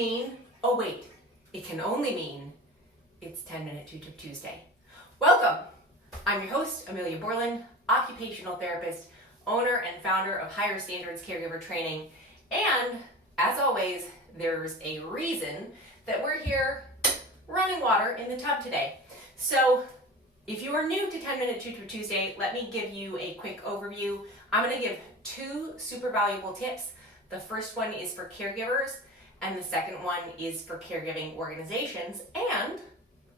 mean, oh wait, it can only mean it's 10-minute Two-Tip Tuesday. Welcome! I'm your host, Amelia Borland, occupational therapist, owner and founder of Higher Standards Caregiver Training, and as always, there's a reason that we're here running water in the tub today. So if you are new to 10-minute Two-Tip Tuesday, let me give you a quick overview. I'm going to give two super valuable tips. The first one is for caregivers, and the second one is for caregiving organizations, and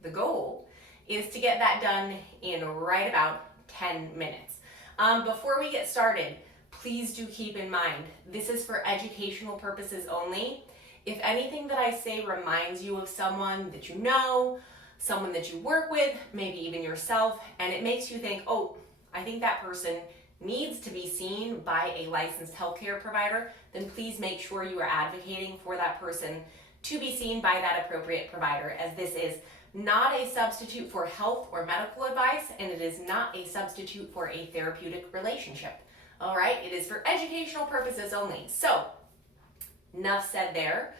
the goal is to get that done in right about 10 minutes. Before we get started, please do keep in mind, this is for educational purposes only. If anything that I say reminds you of someone that you know, someone that you work with, maybe even yourself, and it makes you think, oh, I think that person needs to be seen by a licensed healthcare provider, then please make sure you are advocating for that person to be seen by that appropriate provider, as this is not a substitute for health or medical advice, and it is not a substitute for a therapeutic relationship. All right, it is for educational purposes only. So, enough said there.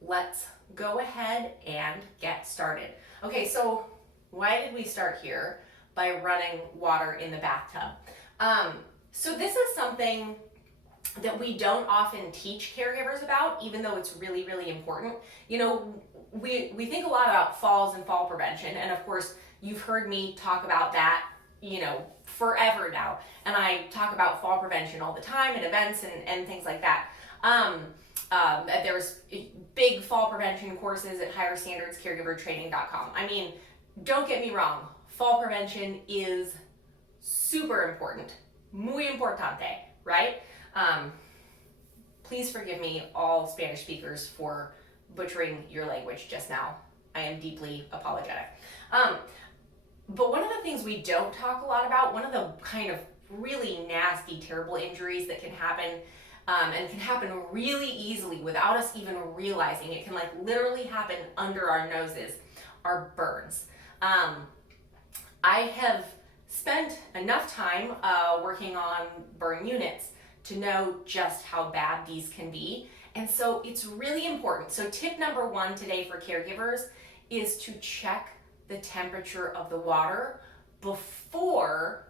Let's go ahead and get started. Okay, so why did we start here by running water in the bathtub? So this is something that we don't often teach caregivers about, even though it's really, really important. You know, we think a lot about falls and fall prevention, and of course, you've heard me talk about that, you know, forever now. And I talk about fall prevention all the time at events and things like that. There's big fall prevention courses at higherstandardscaregivertraining.com. I mean, don't get me wrong, fall prevention is super important, muy importante, right? Please forgive me, all Spanish speakers, for butchering your language just now. I am deeply apologetic. But one of the things we don't talk a lot about, one of the kind of really nasty, terrible injuries that can happen, and can happen really easily without us even realizing it, can like literally happen under our noses, are burns. I have spent enough time working on burn units to know just how bad these can be. And so it's really important. So tip number one today for caregivers is to check the temperature of the water before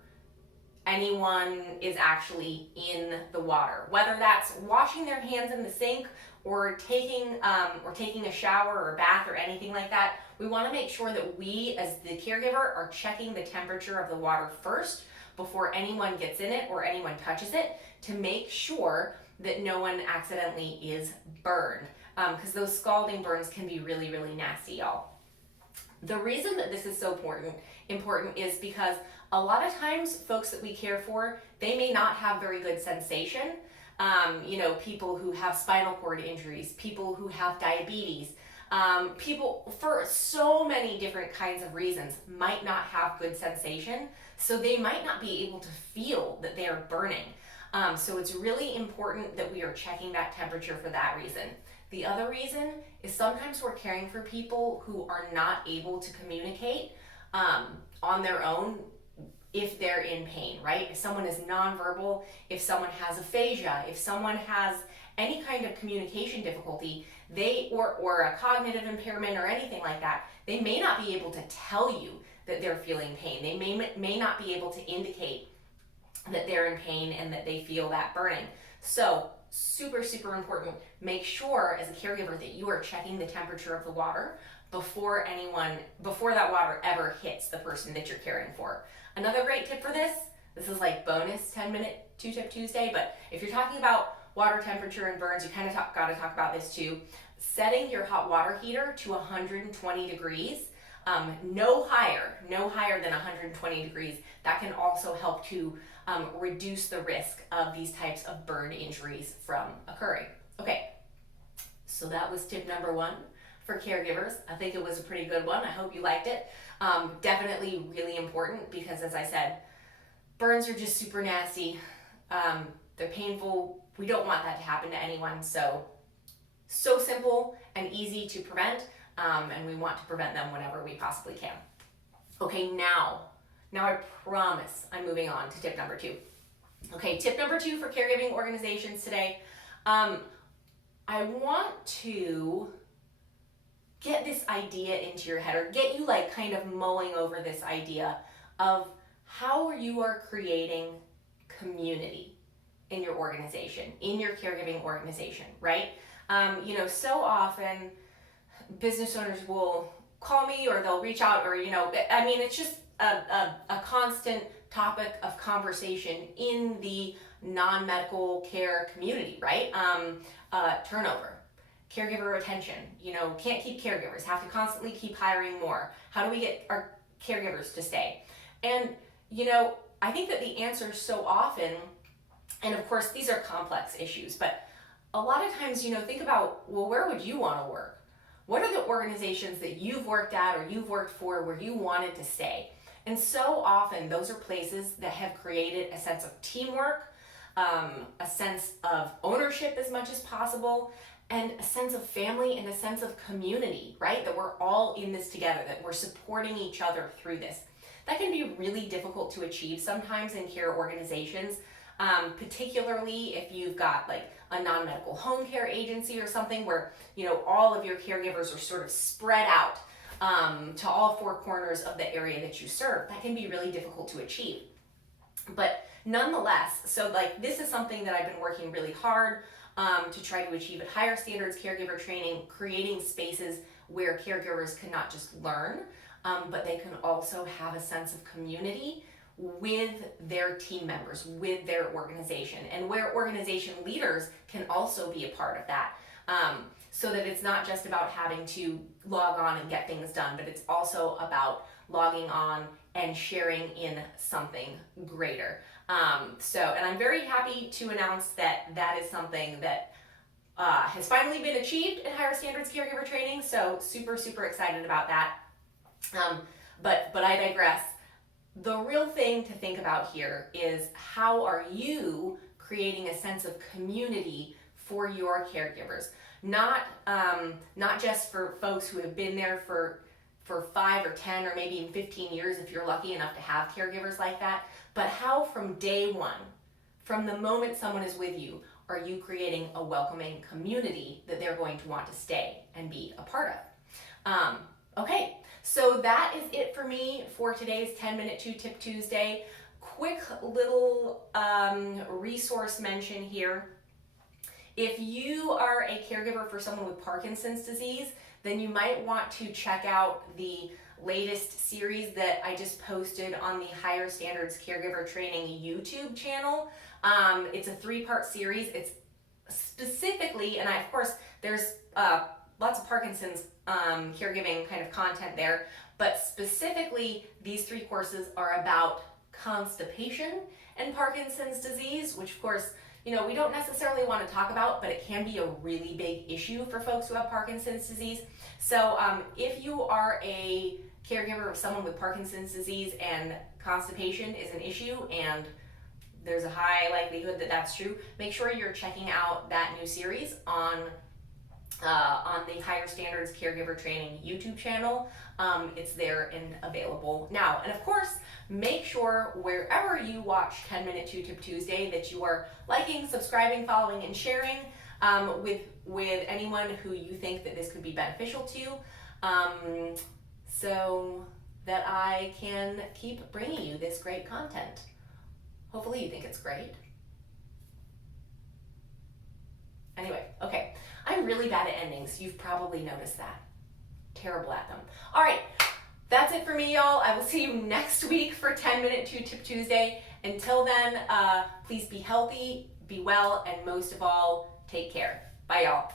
anyone is actually in the water. Whether that's washing their hands in the sink or taking a shower or a bath or anything like that, we want to make sure that we, as the caregiver, are checking the temperature of the water first before anyone gets in it or anyone touches it, to make sure that no one accidentally is burned, because those scalding burns can be really, really nasty, y'all. The reason that this is so important is because a lot of times folks that we care for, they may not have very good sensation. You know, people who have spinal cord injuries, people who have diabetes, people for so many different kinds of reasons might not have good sensation, so they might not be able to feel that they are burning. So it's really important that we are checking that temperature for that reason. The other reason is sometimes we're caring for people who are not able to communicate on their own if they're in pain, right? If someone is nonverbal, if someone has aphasia, if someone has any kind of communication difficulty, or a cognitive impairment or anything like that, they may not be able to tell you that they're feeling pain. They may not be able to indicate that they're in pain and that they feel that burning. So super, super important. Make sure as a caregiver that you are checking the temperature of the water before that water ever hits the person that you're caring for. Another great tip for this is like bonus 10-minute Two-Tip Tuesday, but if you're talking about water temperature and burns, you kind of got to talk about this too. Setting your hot water heater to 120 degrees, no higher than 120 degrees. That can also help to reduce the risk of these types of burn injuries from occurring. Okay, so that was tip number one for caregivers. I think it was a pretty good one. I hope you liked it. Definitely really important because, as I said, burns are just super nasty. They're painful. We don't want that to happen to anyone. So simple and easy to prevent, and we want to prevent them whenever we possibly can. Okay, now I promise I'm moving on to tip number two. Okay, tip number two for caregiving organizations today. I want to get this idea into your head, or get you like kind of mulling over this idea of how you are creating community in your organization, in your caregiving organization, right? So often business owners will call me or they'll reach out, or, it's just a constant topic of conversation in the non-medical care community, right? Turnover, caregiver retention, can't keep caregivers, have to constantly keep hiring more. How do we get our caregivers to stay? And, I think that the answer so often, and of course these are complex issues, but a lot of times, think about, well, where would you want to work? What are the organizations that you've worked at or you've worked for where you wanted to stay? And so often those are places that have created a sense of teamwork, a sense of ownership as much as possible, and a sense of family and a sense of community, right? That we're all in this together, that we're supporting each other through this. That can be really difficult to achieve sometimes in care organizations, particularly if you've got like a non-medical home care agency or something where, all of your caregivers are sort of spread out to all four corners of the area that you serve. That can be really difficult to achieve. But nonetheless, so like this is something that I've been working really hard to try to achieve at Higher Standards Caregiver Training, creating spaces where caregivers can not just learn, but they can also have a sense of community with their team members, with their organization, and where organization leaders can also be a part of that. So that it's not just about having to log on and get things done, but it's also about logging on and sharing in something greater. And I'm very happy to announce that that is something that has finally been achieved at Higher Standards Caregiver Training. So super, super excited about that. But I digress. The real thing to think about here is, how are you creating a sense of community for your caregivers? Not just for folks who have been there for 5 or 10 or maybe even 15 years if you're lucky enough to have caregivers like that, but how from day one, from the moment someone is with you, are you creating a welcoming community that they're going to want to stay and be a part of? Okay, so that is it for me for today's 10-Minute 2-Tip Tuesday. Quick little resource mention here. If you are a caregiver for someone with Parkinson's disease, then you might want to check out the latest series that I just posted on the Higher Standards Caregiver Training YouTube channel. It's a 3-part series. It's specifically, and of course there's lots of Parkinson's caregiving kind of content there, but specifically these 3 courses are about constipation and Parkinson's disease, which of course, we don't necessarily want to talk about, but it can be a really big issue for folks who have Parkinson's disease. So if you are a caregiver of someone with Parkinson's disease and constipation is an issue, and there's a high likelihood that that's true, make sure you're checking out that new series on the Higher Standards Caregiver Training YouTube channel. It's there and available now. And of course, make sure wherever you watch 10-Minute 2-Tip Tuesday that you are liking, subscribing, following, and sharing with anyone who you think that this could be beneficial to, so that I can keep bringing you this great content. Hopefully you think it's great. Anyway, okay. I'm really bad at endings. You've probably noticed that. Terrible at them. All right, that's it for me, y'all. I will see you next week for 10-Minute 2-Tip Tuesday. Until then, please be healthy, be well, and most of all, take care. Bye, y'all.